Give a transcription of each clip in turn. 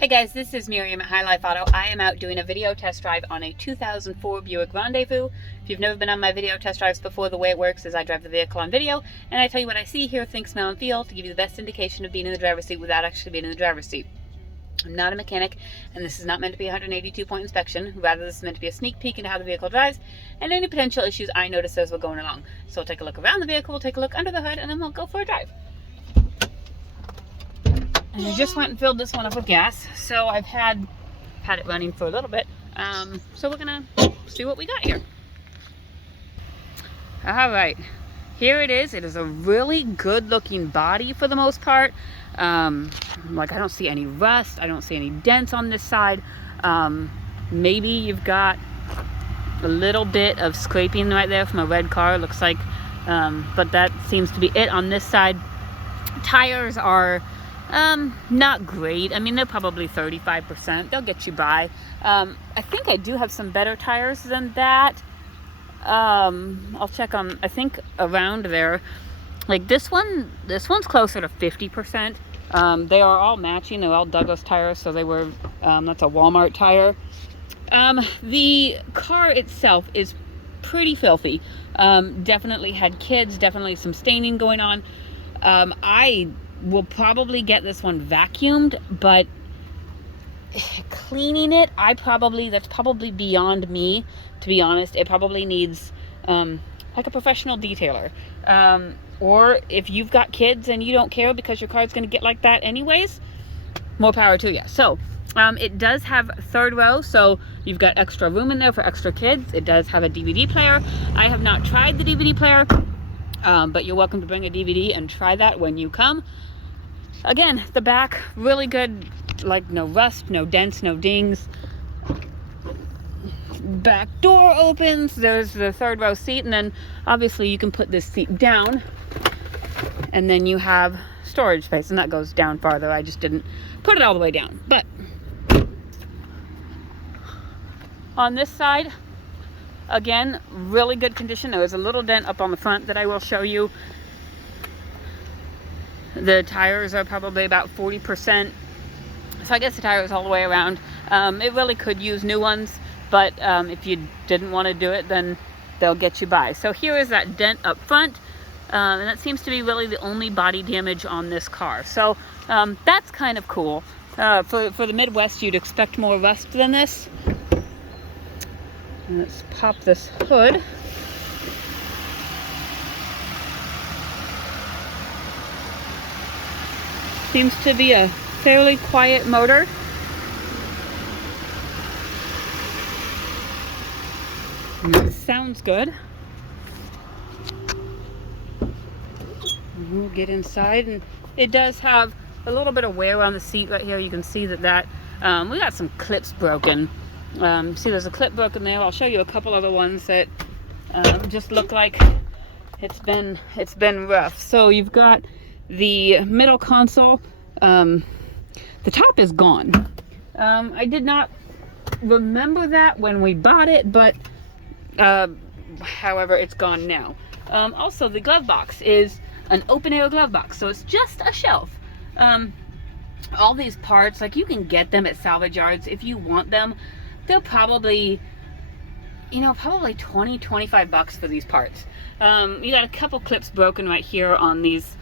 Hey guys, this is Miriam at High Life Auto. I am out doing a video test drive on a 2004 Buick Rendezvous. If you've never been on my video test drives before, the way it works is I drive the vehicle on video and I tell you what I see, hear, think, smell, and feel to give you the best indication of being in the driver's seat without actually being in the driver's seat. I'm not a mechanic, and this is not meant to be a 182-point inspection. Rather, this is meant to be a sneak peek into how the vehicle drives and any potential issues I notice as we're going along. So we'll take a look around the vehicle, we'll take a look under the hood, and then we'll go for a drive. And I just went and filled this one up with gas, so I've had it running for a little bit. So we're gonna see what we got here. All right, here it is. It is a really good-looking body for the most part. Like I don't see any rust, I don't see any dents on this side. Maybe you've got a little bit of scraping right there from a red car. It looks like, but that seems to be it on this side. Tires are not great. I mean, they're probably 35%. They'll get you by. I think I do have some better tires than that. I'll check on, I think around there. Like this one's closer to 50%. They are all matching. They're all Douglas tires, so they were, that's a Walmart tire. The car itself is pretty filthy. Definitely had kids, definitely some staining going on. I will probably get this one vacuumed, but cleaning it, that's probably beyond me, to be honest. It probably needs like a professional detailer, or if you've got kids and you don't care because your car's going to get like that anyways, more power to you. So it does have third row, so you've got extra room in there for extra kids. It does have a DVD player. I have not tried the DVD player, but you're welcome to bring a DVD and try that when you come. Again, the back, really good, like no rust, no dents, no dings. Back door opens, there's the third row seat, and then obviously you can put this seat down, and then you have storage space, and that goes down farther. I just didn't put it all the way down. But on this side, again, really good condition. There was a little dent up on the front that I will show you. The tires are probably about 40%. So I guess the tires all the way around. It really could use new ones, but if you didn't want to do it, then they'll get you by. So here is that dent up front, and that seems to be really the only body damage on this car. So that's kind of cool. For the Midwest, you'd expect more rust than this. Let's pop this hood. Seems to be a fairly quiet motor. And it sounds good. We'll get inside, and it does have a little bit of wear on the seat right here. You can see that we got some clips broken. See, there's a clip broken there. I'll show you a couple other ones that just look like it's been rough. So you've got the middle console, the top is gone. I did not remember that when we bought it, but however, it's gone now. Also, the glove box is an open air glove box, so it's just a shelf. All these parts, like, you can get them at salvage yards if you want them. They're probably, probably 20-25 bucks for these parts. You got a couple clips broken right here on these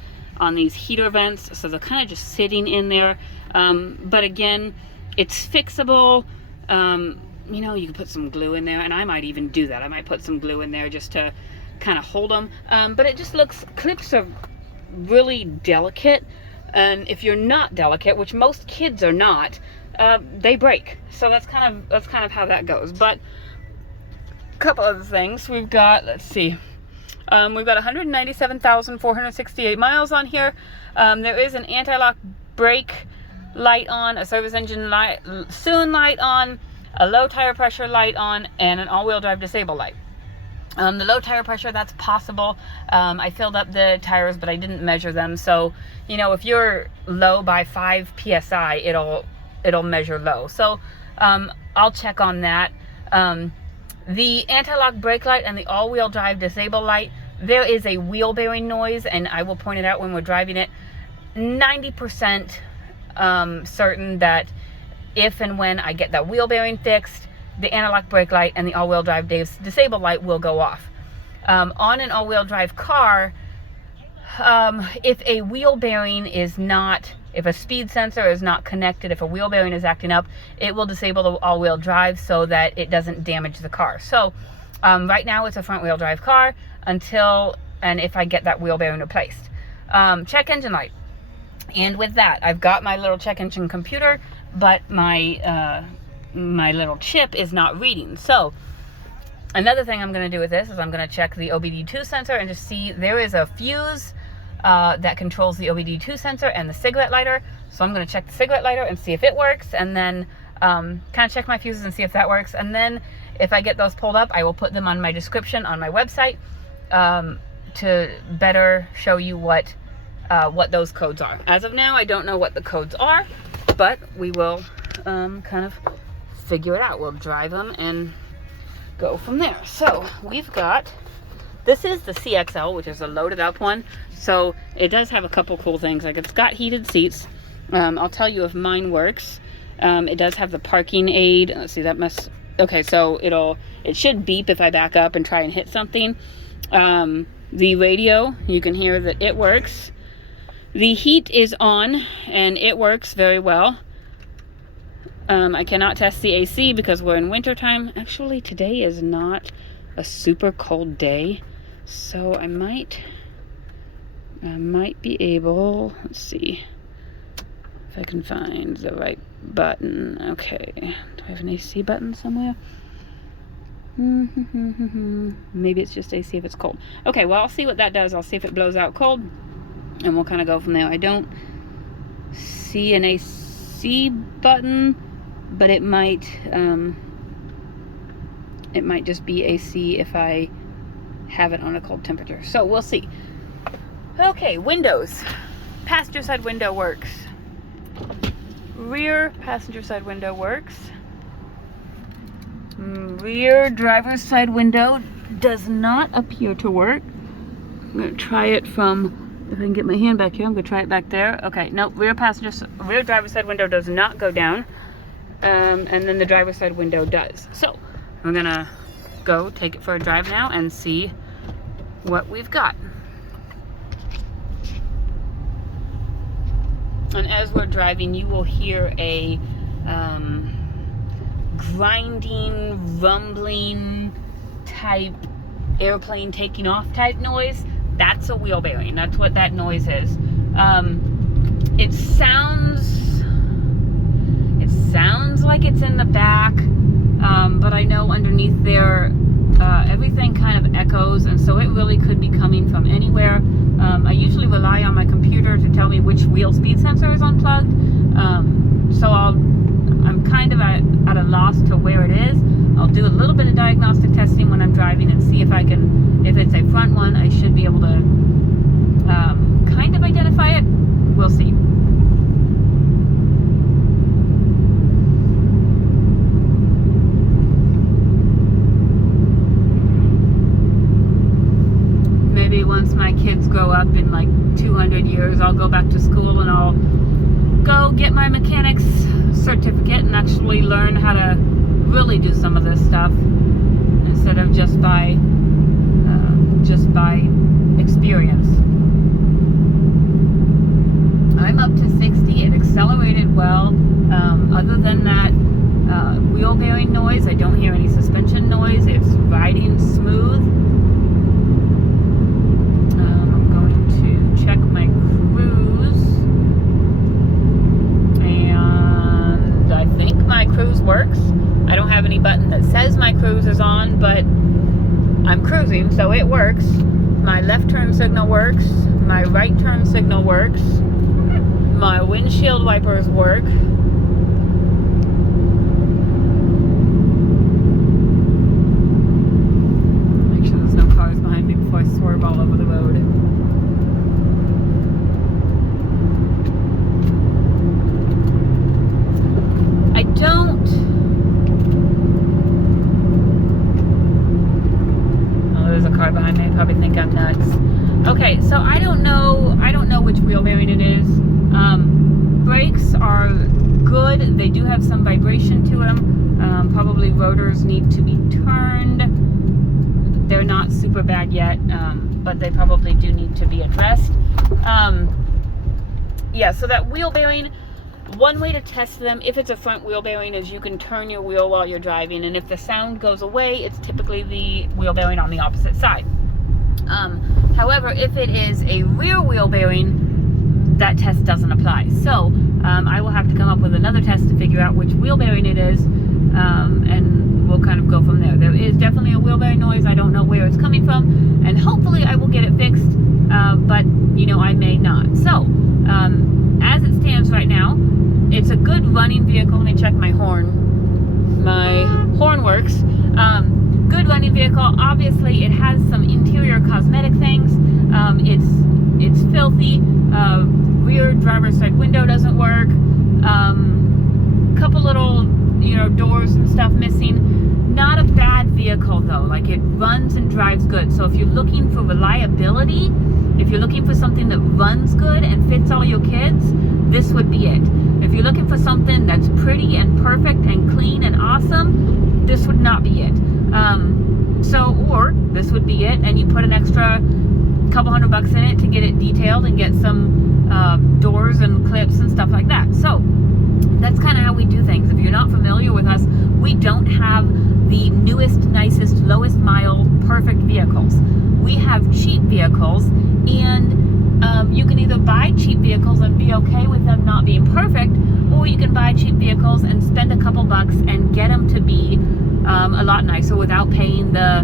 heater vents, so they're kind of just sitting in there. But again, it's fixable. You can put some glue in there, and I might even do that. I might put some glue in there just to kind of hold them. But it just looks, clips are really delicate, and if you're not delicate, which most kids are not, they break. So that's kind of how that goes. But a couple other things we've got. Let's see. We've got 197,468 miles on here. There is an anti-lock brake light on, a service engine light, soon light on, a low tire pressure light on, and an all-wheel drive disable light. The low tire pressure, that's possible. I filled up the tires, but I didn't measure them. So, if you're low by 5 PSI, it'll measure low. So, I'll check on that. The anti-lock brake light and the all-wheel drive disable light, there is a wheel bearing noise, and I will point it out when we're driving it. 90% certain that if and when I get that wheel bearing fixed, the anti-lock brake light and the all-wheel drive disable light will go off. On an all-wheel drive car, if a wheel bearing is not, if a speed sensor is not connected, if a wheel bearing is acting up, it will disable the all-wheel drive so that it doesn't damage the car. So right now it's a front-wheel drive car until and if I get that wheel bearing replaced. Check engine light. And with that, I've got my little check engine computer, but my my little chip is not reading. So another thing I'm going to do with this is I'm going to check the Obd2 sensor and just see there is a fuse that controls the Obd2 sensor and the cigarette lighter. So I'm going to check the cigarette lighter and see if it works, and then kind of check my fuses and see if that works. And then if I get those pulled up, I will put them on my description on my website to better show you what those codes are. As of now, I don't know what the codes are, but we will kind of figure it out. We'll drive them and go from there. So we've got, this is the CXL, which is a loaded up one. So it does have a couple cool things. Like, it's got heated seats. I'll tell you if mine works. It does have the parking aid. Let's see, that must, okay, so it should beep if I back up and try and hit something. The radio, you can hear that it works. The heat is on and it works very well. I cannot test the AC because we're in winter time. Actually, today is not a super cold day, so I might be able, let's see if I can find the right button. Okay, do I have an AC button somewhere? Maybe it's just AC if it's cold. Okay, well, I'll see what that does. I'll see if it blows out cold, and we'll kind of go from there. I don't see an AC button, but it might just be AC if I have it on a cold temperature. So we'll see. Okay, windows. Passenger side window works. Rear passenger side window works. Rear driver's side window does not appear to work. I'm going to try it from, if I can get my hand back here, I'm going to try it back there. Okay, no, rear driver's side window does not go down. And then the driver's side window does. So I'm going to go take it for a drive now and see what we've got. And as we're driving, you will hear a grinding, rumbling type airplane taking off type noise. That's a wheel bearing. That's what that noise is. It sounds like it's in the back, but I know underneath there everything kind of echoes, and so it really could be coming from anywhere. I usually rely on my computer to tell me which wheel speed sensor is unplugged, so I'm kind of at a loss to where it is. I'll do a little bit of diagnostic testing when I'm driving and see if I can, if it's a front one, I should be able to kind of identify it. We'll see. Maybe once my kids grow up in like 200 years, I'll go back to school and I'll go get my mechanic's certificate and actually learn how to really do some of this stuff instead of just by experience. I'm up to 60. It accelerated well. Other than that wheel bearing noise, I don't hear any suspension noise. It's riding smooth. I'm going to check my cruise, and I think my cruise works. I don't have any button that says my cruise is on, but I'm cruising, so it works. My left turn signal works. My right turn signal works. My windshield wipers work. Make sure there's no cars behind me before I swerve all over the road. I don't... Oh, there's a car behind me. I probably think I'm nuts. Okay, so I don't know which wheel bearing it is. brakes are good. They do have some vibration to them. Probably rotors need to be turned. They're not super bad yet, but they probably do need to be addressed. Yeah, so that wheel bearing, one way to test them, if it's a front wheel bearing, is you can turn your wheel while you're driving, and if the sound goes away, it's typically the wheel bearing on the opposite side. However, if it is a rear wheel bearing, that test doesn't apply. So I will have to come up with another test to figure out which wheel bearing it is, and we'll kind of go from there. There is definitely a wheel bearing noise. I don't know where it's coming from, and hopefully I will get it fixed, but you know, I may not. So as it stands right now, it's a good running vehicle. Let me check my horn. My horn works. Good running vehicle. Obviously, it has some interior cosmetic things. It's filthy. Rear driver's side window doesn't work. Couple little, you know, doors and stuff missing. Not a bad vehicle though. Like, it runs and drives good. So if you're looking for reliability, if you're looking for something that runs good and fits all your kids, this would be it. If you're looking for something that's pretty and perfect and clean and awesome, this would not be it. Or this would be it, and you put an extra couple $100 in it to get it detailed and get some doors and clips and stuff like that. So that's kind of how we do things. If you're not familiar with us, we don't have the newest, nicest, lowest mile, perfect vehicles. We have cheap vehicles, and you can either buy cheap vehicles and be okay with them not being perfect, or you can buy cheap vehicles and spend a couple bucks and get them to be a lot nicer without paying the,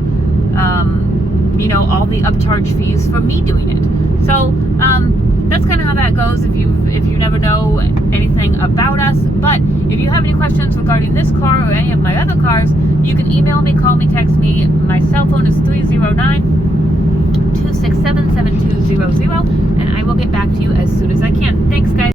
you know, all the upcharge fees for me doing it. So that's kind of how that goes if you never know anything about us. But if you have any questions regarding this car or any of my other cars, you can email me, call me, text me. My cell phone is 309-267-7200, and I will get back to you as soon as I can. Thanks, guys.